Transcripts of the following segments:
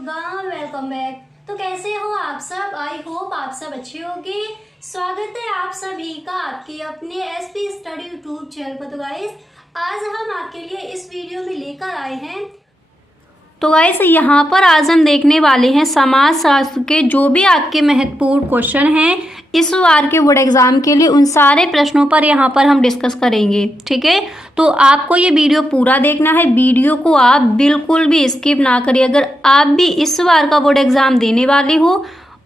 Welcome back. तो कैसे हो आप सब? आई होप आप सब अच्छे होंगे। स्वागत है आप सभी का आपके अपने एसपी स्टडी यूट्यूब चैनल पर। तो गाइस आज हम आपके लिए इस वीडियो में लेकर आए हैं। तो गाइस यहाँ पर आज हम देखने वाले हैं समाजशास्त्र के जो भी आपके महत्वपूर्ण क्वेश्चन हैं इस बार के बोर्ड एग्जाम के लिए, उन सारे प्रश्नों पर यहाँ पर हम डिस्कस करेंगे। ठीक है, तो आपको ये वीडियो पूरा देखना है, वीडियो को आप बिल्कुल भी स्किप ना करिए। अगर आप भी इस बार का बोर्ड एग्जाम देने वाले हो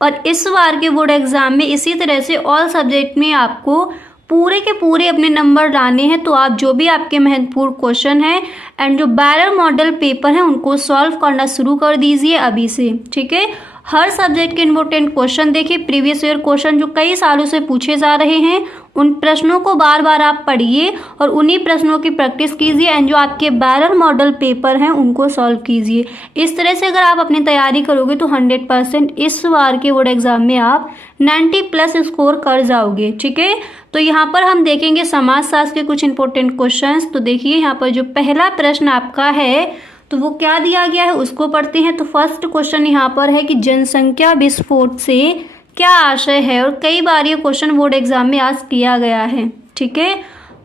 और इस बार के बोर्ड एग्जाम में इसी तरह से ऑल सब्जेक्ट में आपको पूरे के पूरे अपने नंबर लाने हैं, तो आप जो भी आपके महत्वपूर्ण क्वेश्चन हैं एंड जो बैरर मॉडल पेपर हैं उनको सॉल्व करना शुरू कर दीजिए अभी से। ठीक है, हर सब्जेक्ट के इंपॉर्टेंट क्वेश्चन देखिए, प्रीवियस ईयर क्वेश्चन जो कई सालों से पूछे जा रहे हैं उन प्रश्नों को बार बार आप पढ़िए और उन्हीं प्रश्नों की प्रैक्टिस कीजिए एंड जो आपके बैरर मॉडल पेपर हैं उनको सॉल्व कीजिए। इस तरह से अगर आप अपनी तैयारी करोगे तो 100% इस बार के बोर्ड एग्जाम में आप 90+ स्कोर कर जाओगे। ठीक है, तो यहाँ पर हम देखेंगे समाजशास्त्र के कुछ इंपॉर्टेंट क्वेश्चंस। तो देखिए यहाँ पर जो पहला प्रश्न आपका है तो वो क्या दिया गया है उसको पढ़ते हैं। तो फर्स्ट क्वेश्चन यहाँ पर है कि जनसंख्या विस्फोट से क्या आशय है, और कई बार ये क्वेश्चन बोर्ड एग्जाम में आज किया गया है। ठीक है,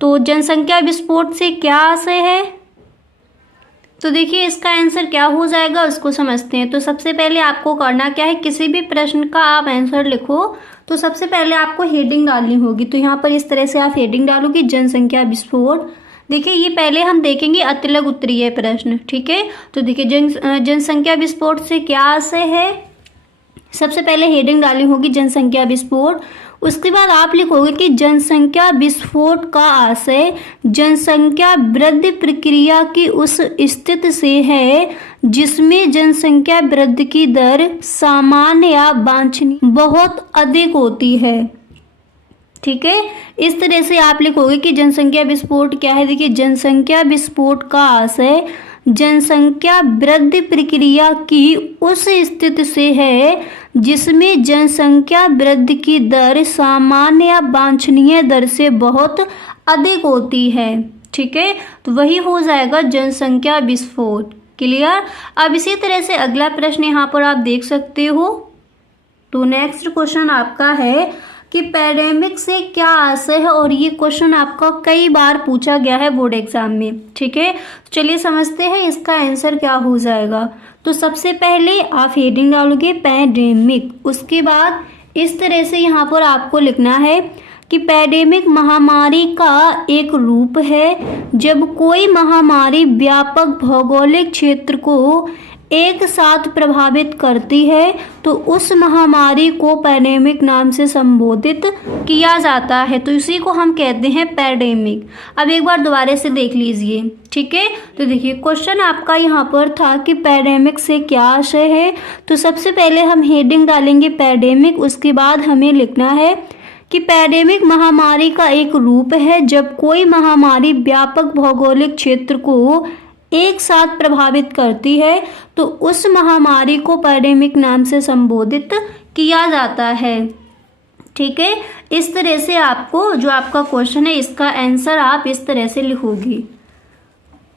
तो जनसंख्या विस्फोट से क्या आशय है, तो देखिए इसका आंसर क्या हो जाएगा उसको समझते हैं। तो सबसे पहले आपको करना क्या है, किसी भी प्रश्न का आप आंसर लिखो तो सबसे पहले आपको हेडिंग डालनी होगी। तो यहाँ पर इस तरह से आप हेडिंग डालोगे जनसंख्या विस्फोट। देखिए ये पहले हम देखेंगे अतिलक उत्तरीय प्रश्न। ठीक है, तो देखिए जनसंख्या विस्फोट से क्या आशय है, सबसे पहले हेडिंग डालनी होगी जनसंख्या विस्फोट। उसके बाद आप लिखोगे कि जनसंख्या विस्फोट का आशय जनसंख्या वृद्धि प्रक्रिया की उस स्थिति से है जिसमें जनसंख्या वृद्धि की दर सामान्य या वांछनीय बहुत अधिक होती है। ठीक है, इस तरह से आप लिखोगे कि जनसंख्या विस्फोट क्या है। देखिए जनसंख्या विस्फोट का आशय जनसंख्या वृद्धि प्रक्रिया की उस स्थिति से है जिसमें जनसंख्या वृद्धि की दर सामान्य या वांछनीय दर से बहुत अधिक होती है। ठीक है, तो वही हो जाएगा जनसंख्या विस्फोट। क्लियर। अब इसी तरह से अगला प्रश्न यहाँ पर आप देख सकते हो। तो नेक्स्ट क्वेश्चन आपका है कि पैंडेमिक से क्या आशय है, और ये क्वेश्चन आपका कई बार पूछा गया है बोर्ड एग्जाम में। ठीक है, चलिए समझते हैं इसका आंसर क्या हो जाएगा। तो सबसे पहले आप हेडिंग डालोगे पैंडेमिक, उसके बाद इस तरह से यहाँ पर आपको लिखना है कि पैंडेमिक महामारी का एक रूप है जब कोई महामारी व्यापक भौगोलिक क्षेत्र को एक साथ प्रभावित करती है तो उस महामारी को पैंडेमिक नाम से संबोधित किया जाता है। तो इसी को हम कहते हैं पैंडेमिक। अब एक बार दोबारा से देख लीजिए। ठीक है, तो देखिए क्वेश्चन आपका यहाँ पर था कि पैंडेमिक से क्या आशय है। तो सबसे पहले हम हेडिंग डालेंगे पैंडेमिक, उसके बाद हमें लिखना है कि पैंडेमिक महामारी का एक रूप है जब कोई महामारी व्यापक भौगोलिक क्षेत्र को एक साथ प्रभावित करती है तो उस महामारी को पैंडेमिक नाम से संबोधित किया जाता है। ठीक है, इस तरह से आपको जो आपका क्वेश्चन है इसका आंसर आप इस तरह से लिखोगी।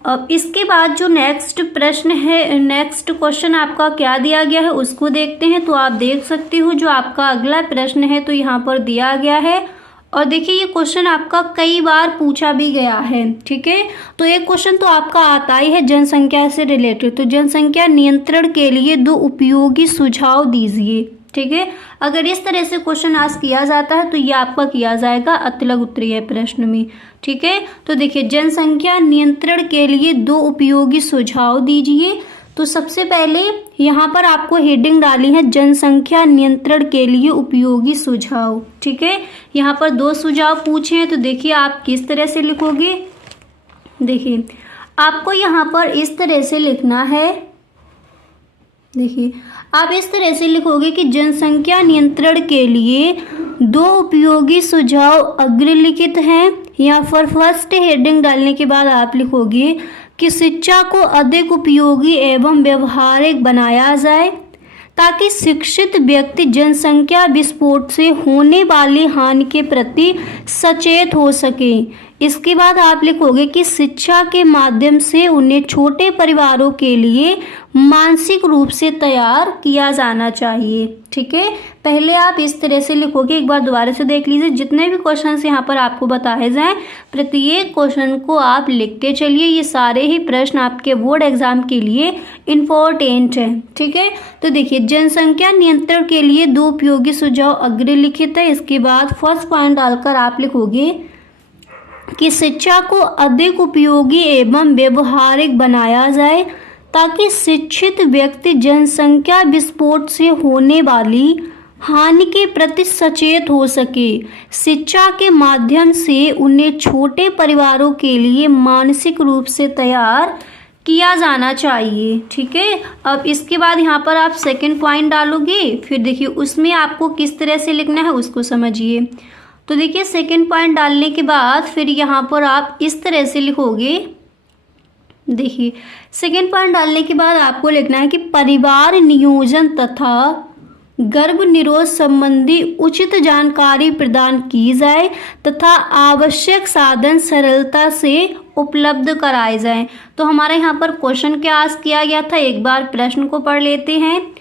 अब इसके बाद जो नेक्स्ट प्रश्न है, नेक्स्ट क्वेश्चन आपका क्या दिया गया है उसको देखते हैं। तो आप देख सकते हो जो आपका अगला प्रश्न है तो यहाँ पर दिया गया है, और देखिए ये क्वेश्चन आपका कई बार पूछा भी गया है। ठीक है, तो एक क्वेश्चन तो आपका आता ही है जनसंख्या से रिलेटेड। तो जनसंख्या नियंत्रण के लिए 2 उपयोगी सुझाव दीजिए। ठीक है, अगर इस तरह से क्वेश्चन आज किया जाता है तो ये आपका किया जाएगा अतिलक उत्तरीय प्रश्न में। ठीक है, तो देखिए जनसंख्या नियंत्रण के लिए 2 उपयोगी सुझाव दीजिए। तो सबसे पहले यहाँ पर आपको हेडिंग डाली है जनसंख्या नियंत्रण के लिए उपयोगी सुझाव। ठीक है, यहाँ पर 2 सुझाव पूछे हैं, तो देखिए आप किस तरह से लिखोगे। देखिए आपको यहाँ पर इस तरह से लिखना है। देखिए आप इस तरह से लिखोगे कि जनसंख्या नियंत्रण के लिए 2 उपयोगी सुझाव अग्रलिखित हैं। यहाँ पर फर्स्ट हेडिंग डालने के बाद आप लिखोगे कि शिक्षा को अधिक उपयोगी एवं व्यवहारिक बनाया जाए ताकि शिक्षित व्यक्ति जनसंख्या विस्फोट से होने वाली हानि के प्रति सचेत हो सके। इसके बाद आप लिखोगे कि शिक्षा के माध्यम से उन्हें छोटे परिवारों के लिए मानसिक रूप से तैयार किया जाना चाहिए। ठीक है, पहले आप इस तरह से लिखोगे, एक बार दोबारा से देख लीजिए। जितने भी क्वेश्चंस यहाँ पर आपको बताए जाएं, प्रत्येक क्वेश्चन को आप लिखते चलिए। ये सारे ही प्रश्न आपके बोर्ड एग्जाम के लिए इम्पोर्टेंट है। ठीक है, तो देखिए, जनसंख्या नियंत्रण के लिए 2 उपयोगी सुझाव अग्रलिखित है। इसके बाद फर्स्ट पॉइंट डालकर आप लिखोगे कि शिक्षा को अधिक उपयोगी एवं व्यवहारिक बनाया जाए ताकि शिक्षित व्यक्ति जनसंख्या विस्फोट से होने वाली हानि के प्रति सचेत हो सके। शिक्षा के माध्यम से उन्हें छोटे परिवारों के लिए मानसिक रूप से तैयार किया जाना चाहिए। ठीक है, अब इसके बाद यहाँ पर आप सेकंड पॉइंट डालोगे। फिर देखिए उसमें आपको किस तरह से लिखना है उसको समझिए। तो देखिए, सेकंड पॉइंट डालने के बाद फिर यहाँ पर आप इस तरह से लिखोगे। देखिए, सेकंड पॉइंट डालने के बाद आपको लिखना है कि परिवार नियोजन तथा गर्भ निरोध संबंधी उचित जानकारी प्रदान की जाए तथा आवश्यक साधन सरलता से उपलब्ध कराए जाएं। तो हमारे यहाँ पर क्वेश्चन क्या आस्क किया गया था, एक बार प्रश्न को पढ़ लेते हैं।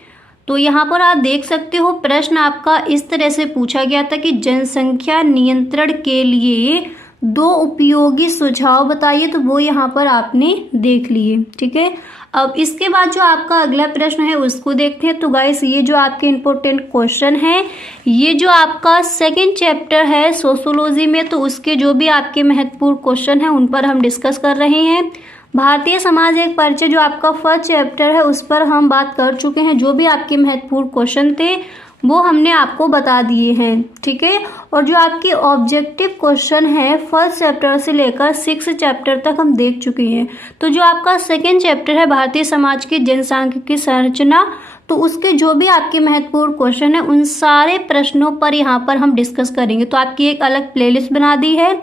तो यहाँ पर आप देख सकते हो, प्रश्न आपका इस तरह से पूछा गया था कि जनसंख्या नियंत्रण के लिए 2 उपयोगी सुझाव बताइए। तो वो यहाँ पर आपने देख लिए। ठीक है, अब इसके बाद जो आपका अगला प्रश्न है उसको देखते हैं। तो गाइस, ये जो आपके इम्पोर्टेंट क्वेश्चन है, ये जो आपका सेकंड चैप्टर है सोशियोलॉजी में, तो उसके जो भी आपके महत्वपूर्ण क्वेश्चन हैं उन पर हम डिस्कस कर रहे हैं। भारतीय समाज एक परिचय जो आपका फर्स्ट चैप्टर है उस पर हम बात कर चुके हैं। जो भी आपके महत्वपूर्ण क्वेश्चन थे वो हमने आपको बता दिए हैं। ठीक है, और जो आपके ऑब्जेक्टिव क्वेश्चन है फर्स्ट चैप्टर से लेकर 6 चैप्टर तक हम देख चुके हैं। तो जो आपका सेकंड चैप्टर है भारतीय समाज की जनसांख्यिकी संरचना, तो उसके जो भी आपके महत्वपूर्ण क्वेश्चन है उन सारे प्रश्नों पर यहाँ पर हम डिस्कस करेंगे। तो आपकी एक अलग प्लेलिस्ट बना दी है,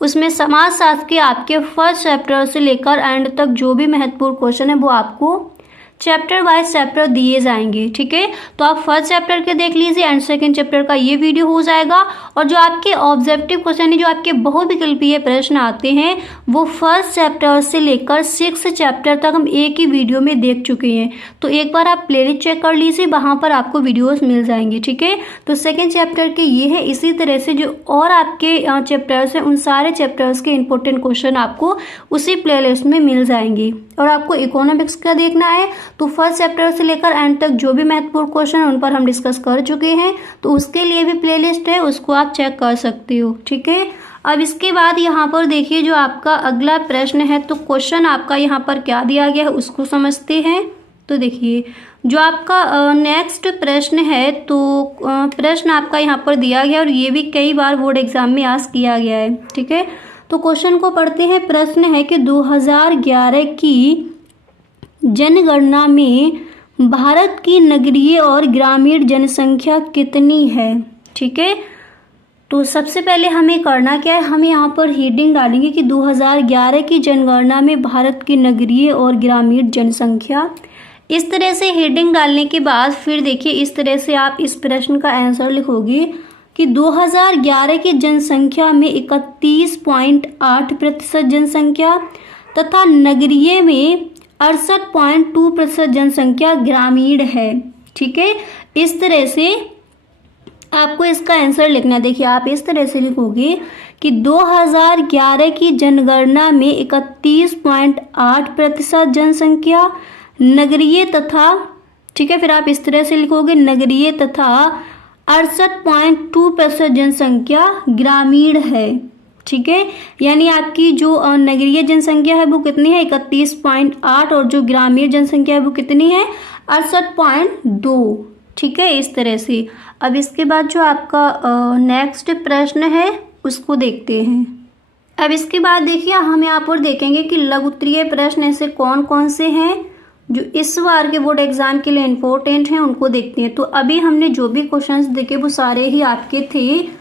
उसमें समाजशास्त्र के आपके फर्स्ट चैप्टर से लेकर एंड तक जो भी महत्वपूर्ण क्वेश्चन है वो आपको चैप्टर वाइज चैप्टर दिए जाएंगे। ठीक है, तो आप फर्स्ट चैप्टर के देख लीजिए एंड सेकंड चैप्टर का ये वीडियो हो जाएगा। और जो आपके ऑब्जेक्टिव क्वेश्चन है, जो आपके बहुविकल्पीय प्रश्न आते हैं, वो फर्स्ट चैप्टर से लेकर 6 चैप्टर तक हम एक ही वीडियो में देख चुके हैं। तो एक बार आप प्लेलिस्ट चेक कर लीजिए, वहाँ पर आपको वीडियोस मिल जाएंगे। ठीक है, तो सेकेंड चैप्टर के ये है। इसी तरह से जो और आपके चैप्टर्स हैं उन सारे चैप्टर्स के इंपॉर्टेंट क्वेश्चन आपको उसी प्लेलिस्ट में मिल जाएंगे। और आपको इकोनॉमिक्स का देखना है तो फर्स्ट चैप्टर से लेकर एंड तक जो भी महत्वपूर्ण क्वेश्चन है उन पर हम डिस्कस कर चुके हैं। तो उसके लिए भी प्लेलिस्ट है, उसको आप चेक कर सकते हो। ठीक है, अब इसके बाद यहाँ पर देखिए जो आपका अगला प्रश्न है, तो क्वेश्चन आपका यहाँ पर क्या दिया गया है उसको समझते हैं। तो देखिए जो आपका नेक्स्ट प्रश्न है, तो प्रश्न आपका यहाँ पर दिया गया और ये भी कई बार बोर्ड एग्जाम में आस्क किया गया है। ठीक है, तो क्वेश्चन को पढ़ते हैं। प्रश्न है कि 2011 की जनगणना में भारत की नगरीय और ग्रामीण जनसंख्या कितनी है। ठीक है, तो सबसे पहले हमें करना क्या है, हमें यहाँ पर हेडिंग डालेंगे कि 2011 की जनगणना में भारत की नगरीय और ग्रामीण जनसंख्या। इस तरह से हेडिंग डालने के बाद फिर देखिए इस तरह से आप इस प्रश्न का आंसर लिखोगे कि 2011 की जनसंख्या में 31.8% जनसंख्या तथा नगरीय में 68.2% जनसंख्या ग्रामीण है। ठीक है, इस तरह से आपको इसका आंसर लिखना है। देखिए आप इस तरह से लिखोगे कि 2011 की जनगणना में 31.8% जनसंख्या नगरीय तथा, ठीक है, फिर आप इस तरह से लिखोगे नगरीय तथा 68.2% जनसंख्या ग्रामीण है। ठीक है, यानी आपकी जो नगरीय जनसंख्या है वो कितनी है 31.8 और जो ग्रामीण जनसंख्या है वो कितनी है 68.2। ठीक है, इस तरह से। अब इसके बाद जो आपका नेक्स्ट प्रश्न है उसको देखते हैं। अब इसके बाद देखिए हम यहाँ पर देखेंगे कि लघु उत्तरीय प्रश्न ऐसे कौन कौन से हैं जो इस बार के बोर्ड एग्जाम के लिए इम्पोर्टेंट हैं, उनको देखते हैं। तो अभी हमने जो भी क्वेश्चंस देखे वो सारे ही आपके थे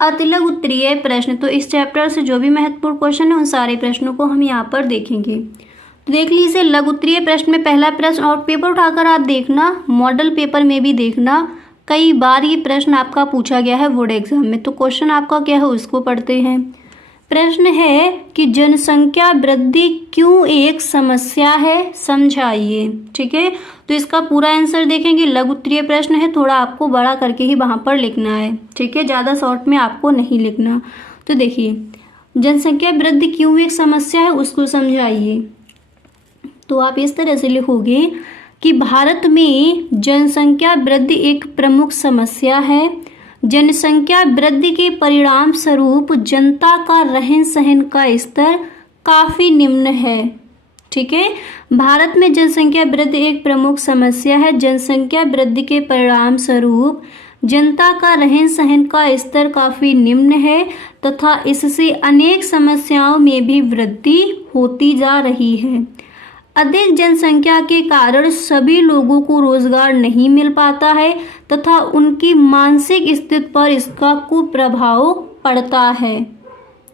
अति लघु उत्तरीय प्रश्न। तो इस चैप्टर से जो भी महत्वपूर्ण क्वेश्चन है उन सारे प्रश्नों को हम यहाँ पर देखेंगे। तो देख लीजिए लघु उत्तरीय प्रश्न में पहला प्रश्न, और पेपर उठाकर आप देखना, मॉडल पेपर में भी देखना, कई बार ये प्रश्न आपका पूछा गया है बोर्ड एग्जाम में। तो क्वेश्चन आपका क्या है उसको पढ़ते हैं। प्रश्न है कि जनसंख्या वृद्धि क्यों एक समस्या है, समझाइए। ठीक है, तो इसका पूरा आंसर देखेंगे। लघु उत्तरीय प्रश्न है, थोड़ा आपको बड़ा करके ही वहाँ पर लिखना है। ठीक है, ज़्यादा शॉर्ट में आपको नहीं लिखना। तो देखिए, जनसंख्या वृद्धि क्यों एक समस्या है उसको समझाइए। तो आप इस तरह से लिखोगे कि भारत में जनसंख्या वृद्धि एक प्रमुख समस्या है। जनसंख्या वृद्धि के परिणाम स्वरूप जनता का रहन सहन का स्तर काफ़ी निम्न है। ठीक है, भारत में जनसंख्या वृद्धि एक प्रमुख समस्या है। जनसंख्या वृद्धि के परिणाम स्वरूप जनता का रहन सहन का स्तर काफ़ी निम्न है तथा इससे अनेक समस्याओं में भी वृद्धि होती जा रही है। अधिक जनसंख्या के कारण सभी लोगों को रोजगार नहीं मिल पाता है तथा उनकी मानसिक स्थिति पर इसका कुप्रभाव पड़ता है।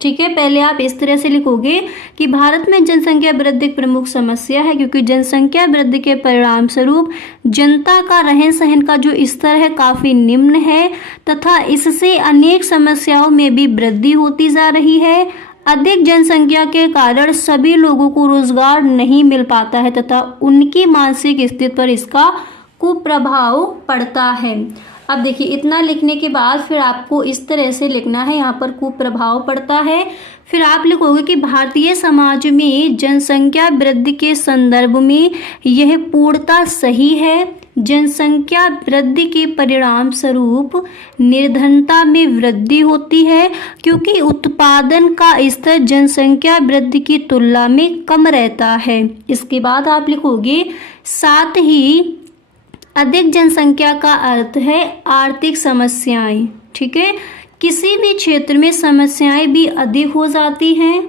ठीक है, पहले आप इस तरह से लिखोगे कि भारत में जनसंख्या वृद्धि एक प्रमुख समस्या है क्योंकि जनसंख्या वृद्धि के परिणाम स्वरूप जनता का रहन सहन का जो स्तर है काफ़ी निम्न है तथा इससे अनेक समस्याओं में भी वृद्धि होती जा रही है। अधिक जनसंख्या के कारण सभी लोगों को रोजगार नहीं मिल पाता है तथा उनकी मानसिक स्थिति पर इसका कुप्रभाव पड़ता है। अब देखिए, इतना लिखने के बाद फिर आपको इस तरह से लिखना है, यहाँ पर कुप्रभाव पड़ता है। फिर आप लिखोगे कि भारतीय समाज में जनसंख्या वृद्धि के संदर्भ में यह पूर्णतः सही है। जनसंख्या वृद्धि के परिणाम स्वरूप निर्धनता में वृद्धि होती है क्योंकि उत्पादन का स्तर जनसंख्या वृद्धि की तुलना में कम रहता है। इसके बाद आप लिखोगे साथ ही अधिक जनसंख्या का अर्थ है आर्थिक समस्याएं। ठीक है, किसी भी क्षेत्र में समस्याएं भी अधिक हो जाती हैं।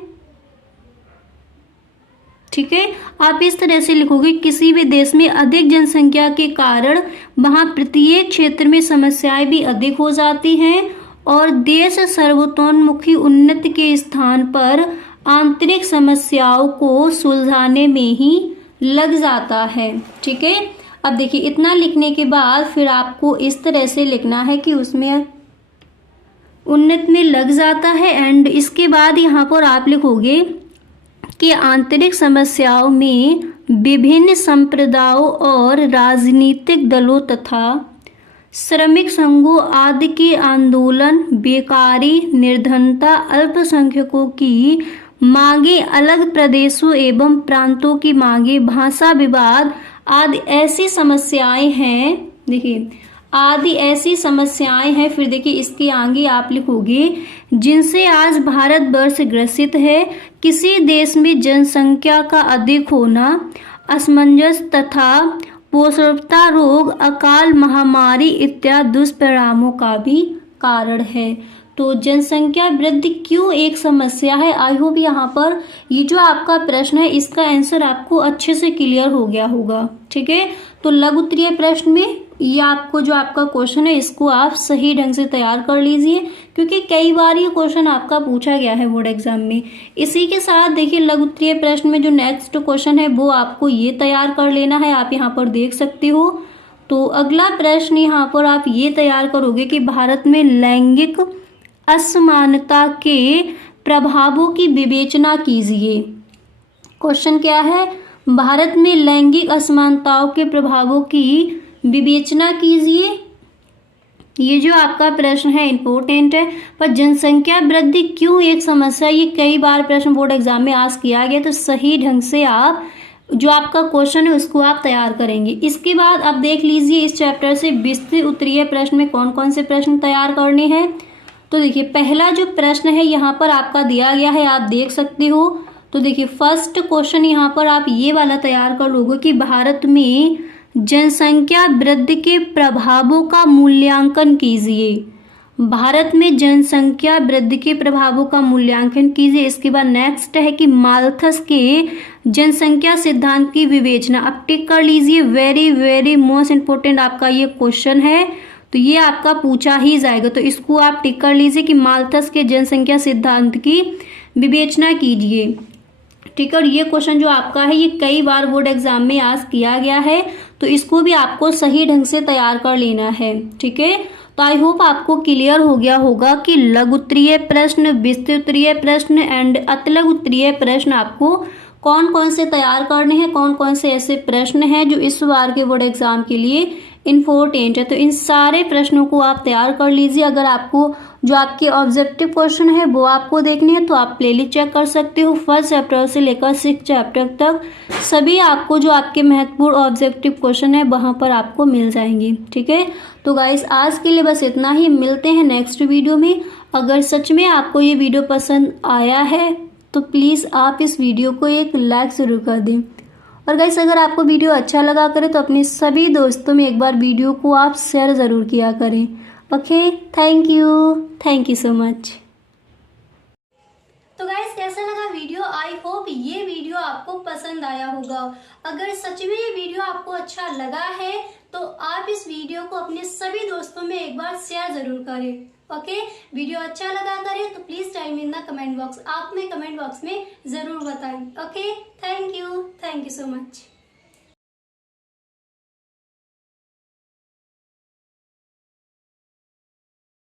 ठीक है, आप इस तरह से लिखोगे किसी भी देश में अधिक जनसंख्या के कारण वहाँ प्रत्येक क्षेत्र में समस्याएं भी अधिक हो जाती हैं और देश सर्वतोन्मुखी उन्नति के स्थान पर आंतरिक समस्याओं को सुलझाने में ही लग जाता है। ठीक है, अब देखिए, इतना लिखने के बाद फिर आपको इस तरह से लिखना है कि उसमें उन्नति में लग जाता है एंड इसके बाद यहाँ पर आप लिखोगे कि आंतरिक समस्याओं में विभिन्न संप्रदायों और राजनीतिक दलों तथा श्रमिक संघों आदि के आंदोलन, बेकारी, निर्धनता, अल्पसंख्यकों की मांगे, अलग प्रदेशों एवं प्रांतों की मांगे, भाषा विवाद आदि ऐसी समस्याएं हैं। देखिए, आदि ऐसी समस्याएं हैं। फिर देखिए, इसके आगे आप लिखोगे जिनसे आज भारतवर्ष ग्रसित है। किसी देश में जनसंख्या का अधिक होना, असमंजस तथा पोषणता रोग, अकाल, महामारी इत्यादि दुष्परिणामों का भी कारण है। तो जनसंख्या वृद्धि क्यों एक समस्या है। आई होप यहाँ पर ये जो आपका प्रश्न है इसका आंसर आपको अच्छे से क्लियर हो गया होगा। ठीक है, तो लघु उत्तरीय प्रश्न में ये आपको जो आपका क्वेश्चन है इसको आप सही ढंग से तैयार कर लीजिए क्योंकि कई बार ये क्वेश्चन आपका पूछा गया है बोर्ड एग्जाम में। इसी के साथ देखिए, लघु उत्तरीय प्रश्न में जो नेक्स्ट क्वेश्चन है वो आपको ये तैयार कर लेना है, आप यहाँ पर देख सकते हो। तो अगला प्रश्न यहाँ पर आप ये तैयार करोगे कि भारत में लैंगिक असमानता के प्रभावों की विवेचना कीजिए। क्वेश्चन क्या है, भारत में लैंगिक असमानताओं के प्रभावों की विवेचना कीजिए। ये जो आपका प्रश्न है इम्पोर्टेंट है। पर जनसंख्या वृद्धि क्यों एक समस्या, ये कई बार प्रश्न बोर्ड एग्जाम में आज किया गया, तो सही ढंग से आप जो आपका क्वेश्चन है उसको आप तैयार करेंगे। इसके बाद आप देख लीजिए इस चैप्टर से विस्तृत उत्तरीय प्रश्न में कौन कौन से प्रश्न तैयार करने हैं। तो देखिए, पहला जो प्रश्न है यहाँ पर आपका दिया गया है, आप देख सकते हो। तो देखिए, फर्स्ट क्वेश्चन यहाँ पर आप ये वाला तैयार कर लोगे कि भारत में जनसंख्या वृद्धि के प्रभावों का मूल्यांकन कीजिए। भारत में जनसंख्या वृद्धि के प्रभावों का मूल्यांकन कीजिए। इसके बाद नेक्स्ट है कि माल्थस के जनसंख्या सिद्धांत की विवेचना। अब टिक कर लीजिए, वेरी वेरी मोस्ट इम्पोर्टेंट आपका ये क्वेश्चन है, तो ये आपका पूछा ही जाएगा, तो इसको आप टिक कर लीजिए कि माल्थस के जनसंख्या सिद्धांत की विवेचना कीजिए। ठीक है, और ये क्वेश्चन जो आपका है ये कई बार बोर्ड एग्जाम में आज किया गया है, तो इसको भी आपको सही ढंग से तैयार कर लेना है। ठीक है, तो आई होप आपको क्लियर हो गया होगा कि लघु उत्तरीय प्रश्न, विस्तृत उत्तरीय प्रश्न एंड अतिलघु उत्तरीय प्रश्न आपको कौन कौन से तैयार करने हैं, कौन कौन से ऐसे प्रश्न हैं जो इस बार के बोर्ड एग्जाम के लिए इम्पोर्टेंट है। तो इन सारे प्रश्नों को आप तैयार कर लीजिए। अगर आपको जो आपके ऑब्जेक्टिव क्वेश्चन है वो आपको देखने हैं तो आप प्लेलिस्ट चेक कर सकते हो। फर्स्ट चैप्टर से लेकर 6 चैप्टर तक सभी आपको जो आपके महत्वपूर्ण ऑब्जेक्टिव क्वेश्चन है वहाँ पर आपको मिल जाएंगे। ठीक है, तो गाइस आज के लिए बस इतना ही, मिलते हैं नेक्स्ट वीडियो में। अगर सच में आपको ये वीडियो पसंद आया है तो प्लीज़ आप इस वीडियो को एक लाइक ज़रूर कर दें। और गाइस अगर आपको वीडियो अच्छा लगा करे तो अपने सभी दोस्तों में एक बार वीडियो को आप शेयर ज़रूर किया करें। Okay, thank you so much. तो गाइस कैसा लगा वीडियो? आई होप ये वीडियो आपको पसंद आया होगा। अगर सच में ये वीडियो आपको अच्छा लगा है तो आप इस वीडियो को अपने सभी दोस्तों में एक बार शेयर जरूर करें। ओके, वीडियो अच्छा लगा करे तो please time in the comment box, आप में कमेंट बॉक्स में जरूर बताएं। Okay, thank you so much.